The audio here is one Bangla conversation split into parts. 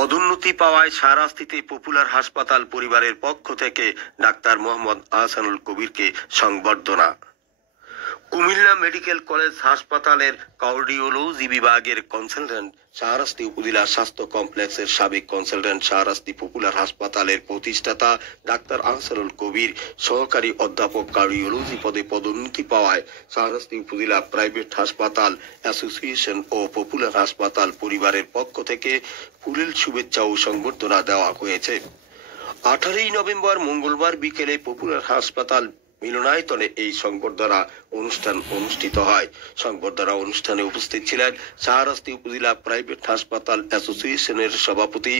পদোন্নতি পাওয়ায় শাহরাস্তিতে পপুলার হাসপাতাল পরিবারের পক্ষ থেকে ডাক্তার মোহাম্মদ আহসানুল কবিরকে সংবর্ধনা। কুমিল্লা মেডিকেল কলেজ হাসপাতালের কার্ডিওলজি বিভাগের কনসালট্যান্ট, শাহরাস্তি উপজেলা স্বাস্থ্য কমপ্লেক্সের সাবেক কনসালট্যান্ট, শাহরাস্তি পপুলার হাসপাতালের প্রতিষ্ঠাতা ডাক্তার আহসানুল কবির সহকারী অধ্যাপক কার্ডিওলজি পদে পদোন্নতি পাওয়ায় শাহরাস্তি উপজেলা প্রাইভেট হাসপাতাল অ্যাসোসিয়েশন ও পপুলার হাসপাতাল পরিবারের পক্ষ থেকে ফুলেল শুভেচ্ছা ও সংবর্ধনা দেওয়া হয়েছে। 18 নভেম্বর মঙ্গলবার বিকেলে পপুলার হাসপাতাল মিলনায়তনে এই সংবর্ধনা অনুষ্ঠান অনুষ্ঠিত হয়। সংবর্ধনা অনুষ্ঠানে উপস্থিত ছিলেন শাহরাস্তি উপজেলা প্রাইভেট হাসপাতাল অ্যাসোসিয়েশনের সভাপতি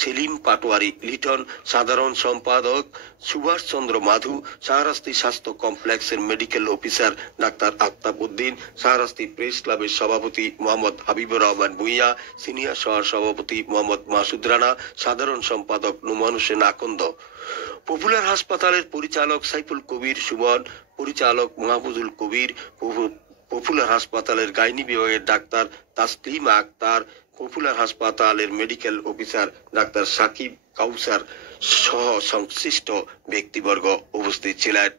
সেলিম পাটোয়ারি লিটন, সাধারণ সম্পাদক সুভাষ চন্দ্র মাধু, শাহরাস্তি স্বাস্থ্য কমপ্লেক্সের medical officer doctor Aftab Uddin, Shahrasti press ক্লাবের সভাপতি মোহাম্মদ হাবিবুর রহমান ভুঁইয়া, সিনিয়র সহ সভাপতি মোহাম্মদ মাসুদ রানা, সাধারণ সম্পাদক নুমান হোসেন আকন্দ, পপুলার হাসপাতালের পরিচালক সাইফুল কবির সুমন, পরিচালক মাহফুজুল কবির, পপুলার হাসপাতালের গাইনি বিভাগের ডাক্তার তাসলিমা আক্তার, পপুলার হাসপাতালের মেডিকেল অফিসার ডাক্তার সাকিব কাউসার সহ সংশ্লিষ্ট ব্যক্তিবর্গ উপস্থিত ছিলেন।